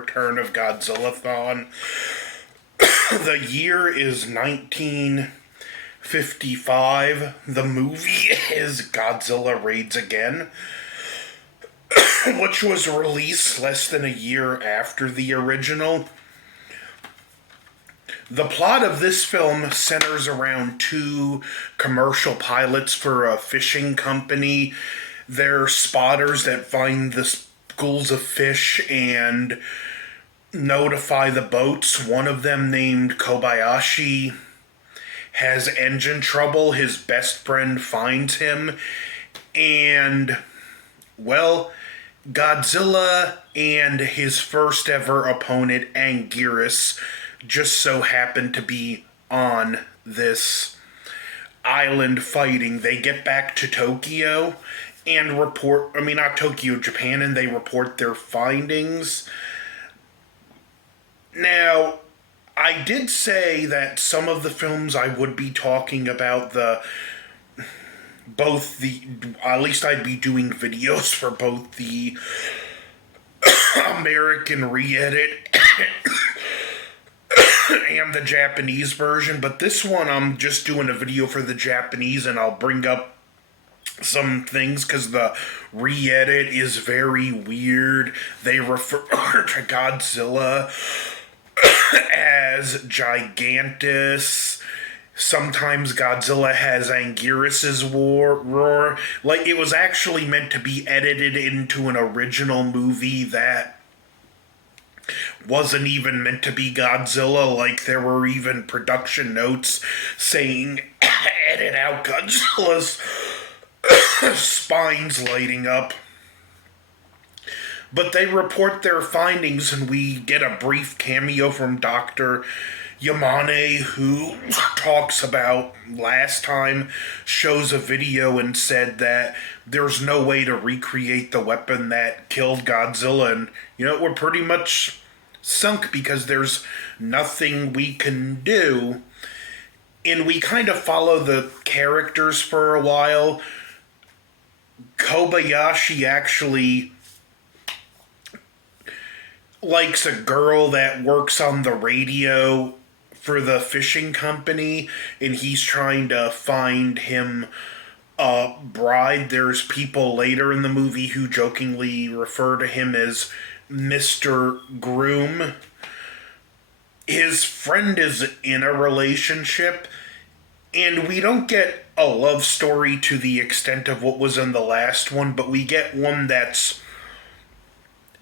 return of Godzillathon. The year is 1955. The movie is Godzilla Raids Again, which was released less than a year after the original. The plot of this film centers around two commercial pilots for a fishing company. They're spotters that find the schools of fish and notify the boats. One of them, named Kobayashi, has engine trouble. His best friend finds him, and, well, Godzilla and his first ever opponent, Anguris, just so happen to be on this island fighting. They get back to Tokyo and not Tokyo, Japan, and they report their findings. Now, I did say that some of the films I would be talking about, at least I'd be doing videos for both the American re-edit and the Japanese version, but this one I'm just doing a video for the Japanese, and I'll bring up some things because the re-edit is very weird. They refer to Godzilla as Gigantus. Sometimes Godzilla has Anguris's roar. Like, it was actually meant to be edited into an original movie that wasn't even meant to be Godzilla. Like, there were even production notes saying, edit out Godzilla's spines lighting up. But they report their findings, and we get a brief cameo from Dr. Yamane, who talks about last time, shows a video and said that there's no way to recreate the weapon that killed Godzilla, and, we're pretty much sunk because there's nothing we can do. And we kind of follow the characters for a while. Kobayashi actually likes a girl that works on the radio for the fishing company, and he's trying to find him a bride. There's people later in the movie who jokingly refer to him as Mr. Groom. His friend is in a relationship, and we don't get a love story to the extent of what was in the last one, but we get one that's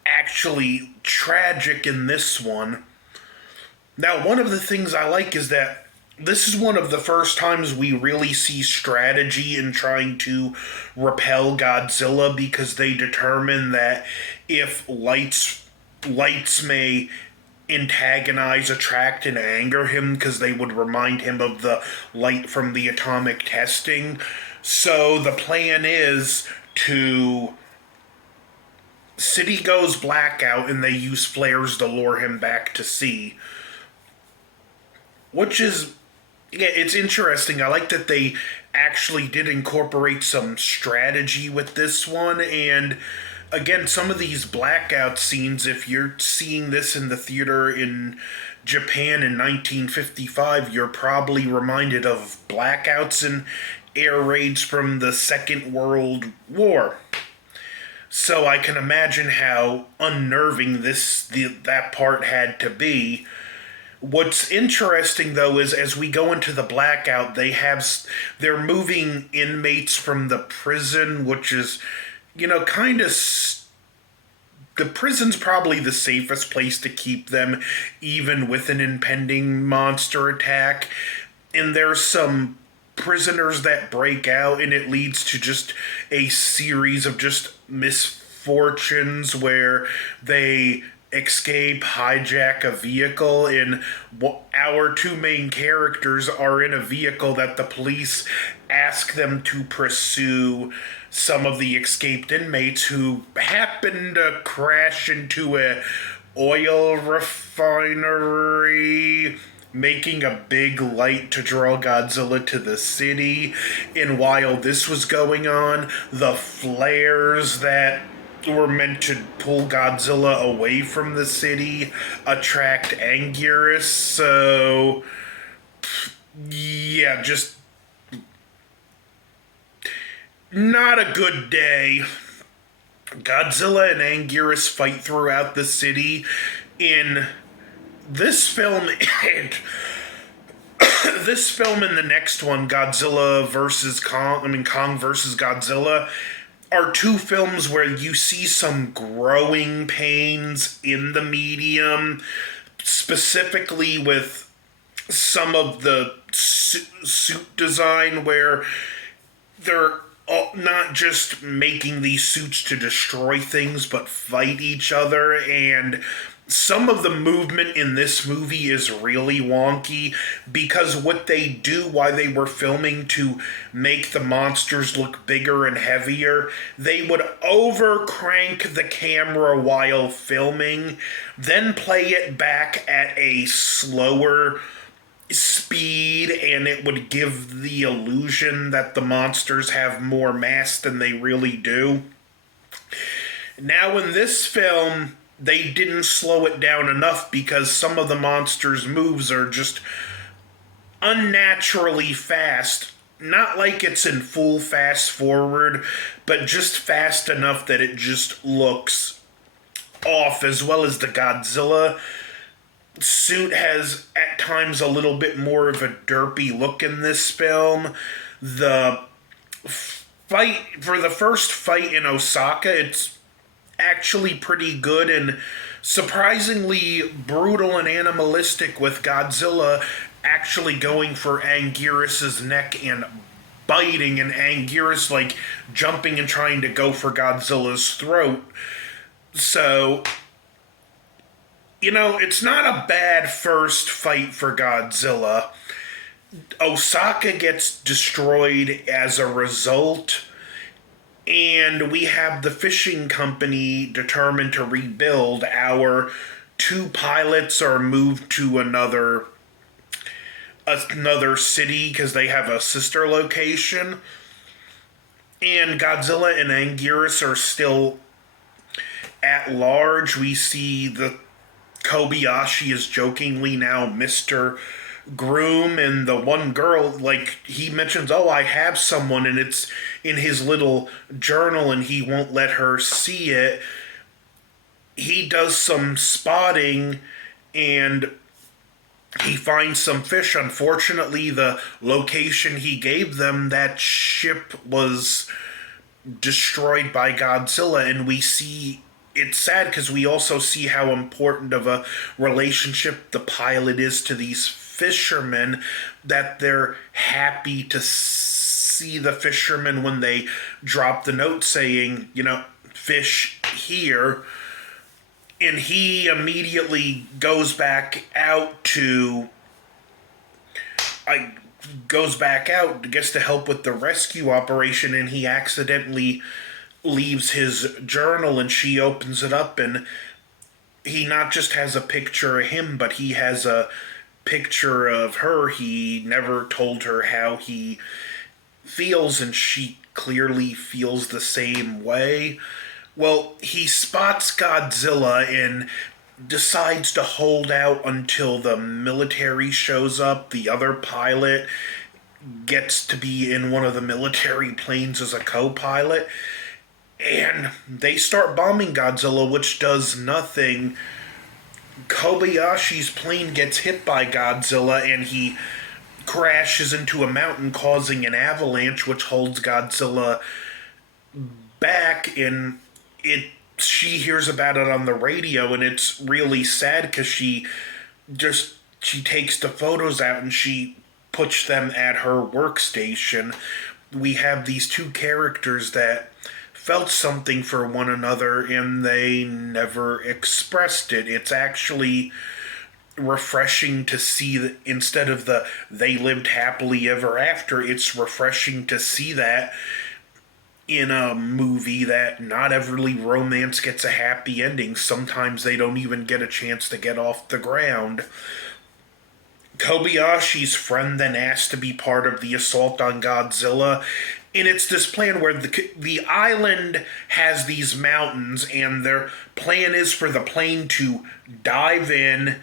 actually tragic in this one. Now, one of the things I like is that this is one of the first times we really see strategy in trying to repel Godzilla, because they determine that if lights may antagonize, attract, and anger him, because they would remind him of the light from the atomic testing. So the plan is to... City goes blackout, and they use flares to lure him back to sea. Which is... yeah, it's interesting. I like that they actually did incorporate some strategy with this one, and again, some of these blackout scenes, if you're seeing this in the theater in Japan in 1955, you're probably reminded of blackouts and air raids from the Second World War. So I can imagine how unnerving that part had to be. What's interesting, though, is as we go into the blackout, they're moving inmates from the prison, which is, kind of... the prison's probably the safest place to keep them, even with an impending monster attack. And there's some prisoners that break out, and it leads to just a series of just misfortunes where they escape, hijack a vehicle, and our two main characters are in a vehicle that the police ask them to pursue some of the escaped inmates, who happen to crash into a oil refinery, making a big light to draw Godzilla to the city. And while this was going on, the flares that were meant to pull Godzilla away from the city, attract Anguris. So, yeah, just not a good day. Godzilla and Anguirus fight throughout the city. In this film, and this film and the next one, Godzilla versus Kong, Kong versus Godzilla, are two films where you see some growing pains in the medium, specifically with some of the suit design where they're not just making these suits to destroy things but fight each other, and some of the movement in this movie is really wonky because what they do while they were filming to make the monsters look bigger and heavier, they would overcrank the camera while filming, then play it back at a slower speed, and it would give the illusion that the monsters have more mass than they really do. Now, in this film, they didn't slow it down enough because some of the monsters' moves are just unnaturally fast. Not like it's in full fast forward, but just fast enough that it just looks off, as well as the Godzilla suit has at times a little bit more of a derpy look in this film. The fight, for the first fight in Osaka, it's actually pretty good and surprisingly brutal and animalistic, with Godzilla actually going for Anguirus's neck and biting, and Anguirus like jumping and trying to go for Godzilla's throat. So, it's not a bad first fight for Godzilla. Osaka gets destroyed as a result, and we have the fishing company determined to rebuild. Our two pilots are moved to another city because they have a sister location. And Godzilla and Anguirus are still at large. We see the Kobayashi is jokingly now Mr. Groom, and the one girl, like, he mentions, oh, I have someone, and it's in his little journal and he won't let her see it. He does some spotting and he finds some fish. Unfortunately, the location he gave them, that ship was destroyed by Godzilla, and we see it's sad because we also see how important of a relationship the pilot is to these fishermen, that they're happy to see the fishermen when they drop the note saying, fish here. And he immediately goes back out, gets to help with the rescue operation, and he accidentally leaves his journal, and she opens it up, and he not just has a picture of him, but he has a picture of her. He never told her how he feels, and she clearly feels the same way. Well, he spots Godzilla and decides to hold out until the military shows up. The other pilot gets to be in one of the military planes as a co-pilot, and they start bombing Godzilla, which does nothing. Kobayashi's plane gets hit by Godzilla, and he crashes into a mountain, causing an avalanche, which holds Godzilla back. And she hears about it on the radio, and it's really sad because she takes the photos out and she puts them at her workstation. We have these two characters that felt something for one another, and they never expressed it. It's actually refreshing to see that instead of the they lived happily ever after, it's refreshing to see that in a movie, that not every romance gets a happy ending. Sometimes they don't even get a chance to get off the ground. Kobayashi's friend then asked to be part of the assault on Godzilla, And it's this plan where the island has these mountains, and their plan is for the plane to dive in,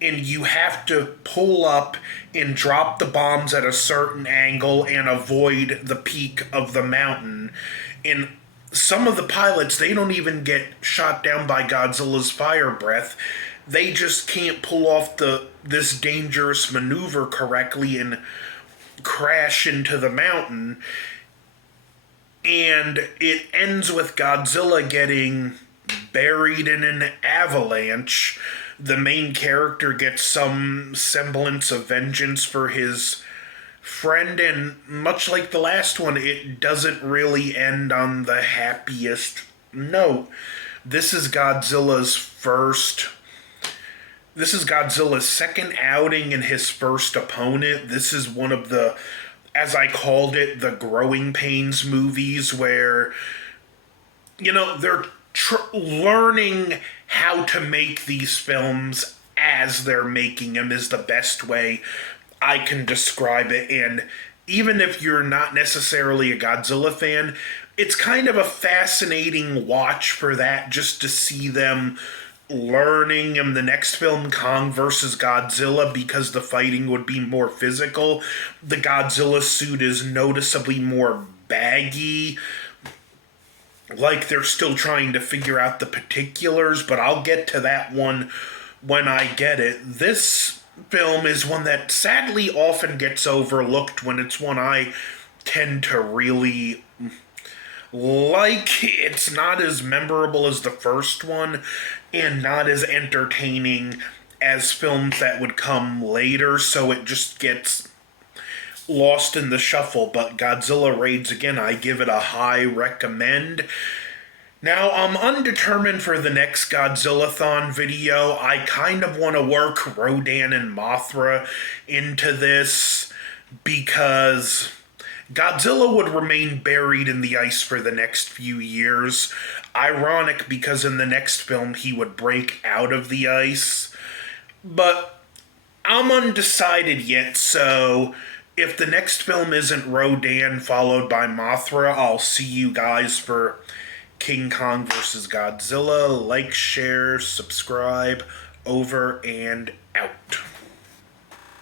and you have to pull up and drop the bombs at a certain angle and avoid the peak of the mountain. And some of the pilots, they don't even get shot down by Godzilla's fire breath. They just can't pull off this dangerous maneuver correctly and crash into the mountain. And it ends with Godzilla getting buried in an avalanche. The main character gets some semblance of vengeance for his friend, and much like the last one, it doesn't really end on the happiest note. This is Godzilla's second outing and his first opponent. This is one of the, as I called it, the growing pains movies where, they're learning how to make these films as they're making them is the best way I can describe it. And even if you're not necessarily a Godzilla fan, it's kind of a fascinating watch for that, just to see them learning in the next film, Kong versus Godzilla, because the fighting would be more physical. The Godzilla suit is noticeably more baggy, like they're still trying to figure out the particulars, but I'll get to that one when I get it. This film is one that sadly often gets overlooked when it's one I tend to really like. It's not as memorable as the first one and not as entertaining as films that would come later, so it just gets lost in the shuffle. But Godzilla Raids Again, I give it a high recommend. Now, I'm undetermined for the next Godzillathon video. I kind of want to work Rodan and Mothra into this because Godzilla would remain buried in the ice for the next few years. Ironic, because in the next film he would break out of the ice. But I'm undecided yet, so if the next film isn't Rodan followed by Mothra, I'll see you guys for King Kong vs. Godzilla. Like, share, subscribe, over and out.